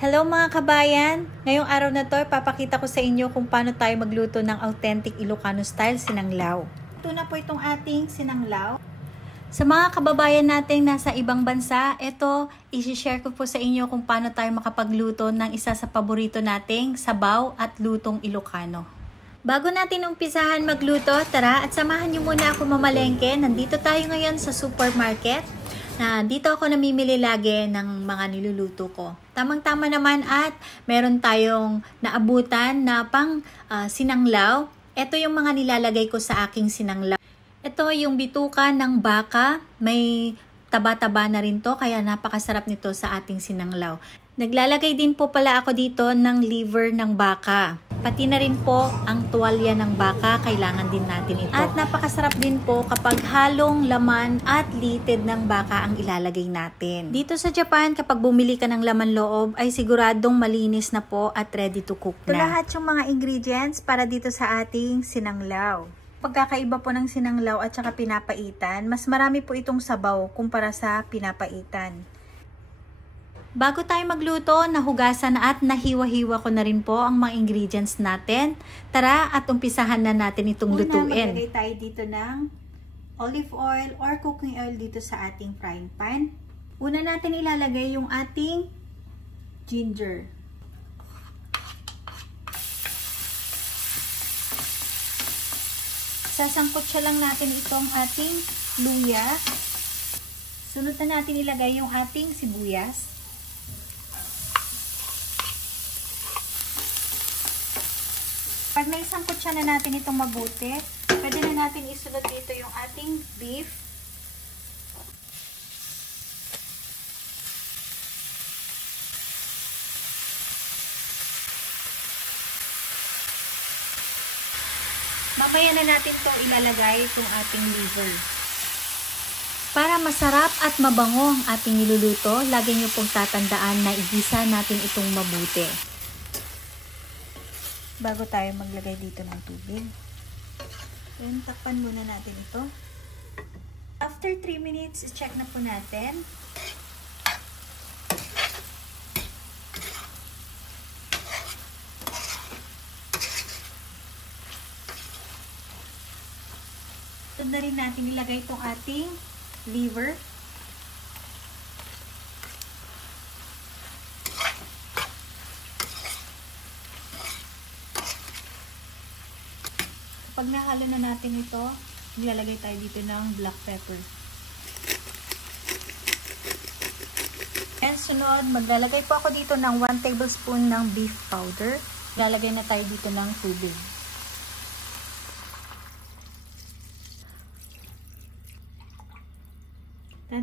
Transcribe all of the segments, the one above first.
Hello mga kabayan! Ngayong araw na to, papakita ko sa inyo kung paano tayo magluto ng authentic Ilocano style sinanglaw. Ito na po itong ating sinanglaw. Sa mga kababayan nating nasa ibang bansa, ito, isi-share ko po sa inyo kung paano tayo makapagluto ng isa sa paborito nating sabaw at lutong Ilocano. Bago natin umpisahan magluto, tara at samahan niyo muna ako mamalengke. Nandito tayo ngayon sa supermarket. Dito ako namimili lagi ng mga niluluto ko. Tamang-tama naman at meron tayong naabutan na pang sinanglaw. Ito yung mga nilalagay ko sa aking sinanglaw. Ito yung bituka ng baka. May taba-taba na rin to kaya napakasarap nito sa ating sinanglaw. Naglalagay din po pala ako dito ng liver ng baka. Pati na rin po ang tuwalya ng baka, kailangan din natin ito. At napakasarap din po kapag halong laman at litid ng baka ang ilalagay natin. Dito sa Japan, kapag bumili ka ng laman loob, ay siguradong malinis na po at ready to cook na. Ito lahat yung mga ingredients para dito sa ating sinanglaw. Pagkakaiba po ng sinanglaw at saka pinapaitan, mas marami po itong sabaw kumpara sa pinapaitan. Bago tayo magluto, nahugasan at nahiwa-hiwa ko na rin po ang mga ingredients natin. Tara at umpisahan na natin itong lutuin. Maglagay tayo dito ng olive oil or cooking oil dito sa ating frying pan. Una natin ilalagay yung ating ginger. Sasangkot siya lang natin itong ating luya. Sunod na natin ilagay yung ating sibuyas. Pag naisangkot siya na natin itong mabuti, pwede na natin isunod dito yung ating beef. Mamaya na natin to ilalagay itong ating liver. Para masarap at mabango ang ating niluluto, lagi nyo pong tatandaan na igisa natin itong mabuti. Bago tayo maglagay dito ng tubig. Then, takpan muna natin ito. After 3 minutes, check na po natin. Ito na rin natin ilagay itong ating liver. Pag nahalo na natin ito, nilalagay tayo dito ng black pepper. And sunod, maglalagay po ako dito ng 1 tablespoon ng beef powder. Lalagay na tayo dito ng tubig.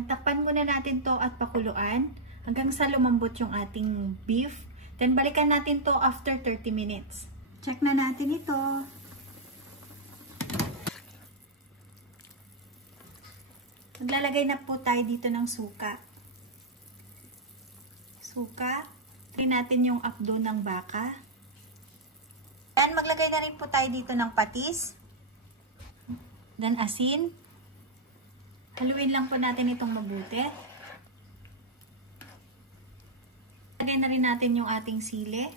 Takpan muna natin to at pakuluan hanggang sa lumambot yung ating beef. Then balikan natin to after 30 minutes. Check na natin ito. Maglalagay na po tayo dito ng suka. Suka. Try natin yung abdo ng baka. Then, maglagay na rin po tayo dito ng patis. Then, asin. Haluin lang po natin itong mabuti. Lagay na rin natin yung ating sili.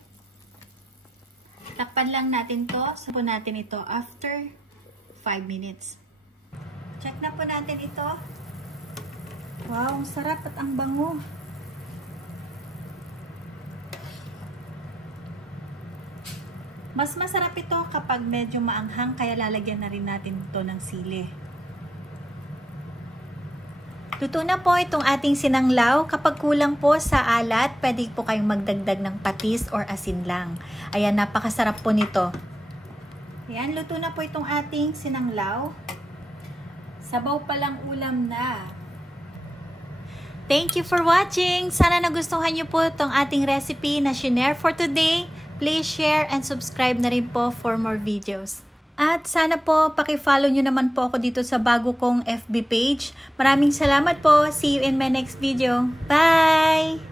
Takpan lang natin to. Sapo natin ito after 5 minutes. Check na po natin ito. Wow, ang sarap at ang bango. Mas masarap ito kapag medyo maanghang, kaya lalagyan na rin natin ito ng sili. Luto na po itong ating sinanglaw. Kapag kulang po sa alat, pwede po kayong magdagdag ng patis or asin lang. Ayan, napakasarap po nito. Ayan, luto na po itong ating sinanglaw. Sabaw palang ulam na. Thank you for watching. Sana nagustuhan niyo po itong ating recipe na shinare for today. Please share and subscribe na rin po for more videos. At sana po paki-follow nyo naman po ako dito sa bago kong FB page. Maraming salamat po. See you in my next video. Bye!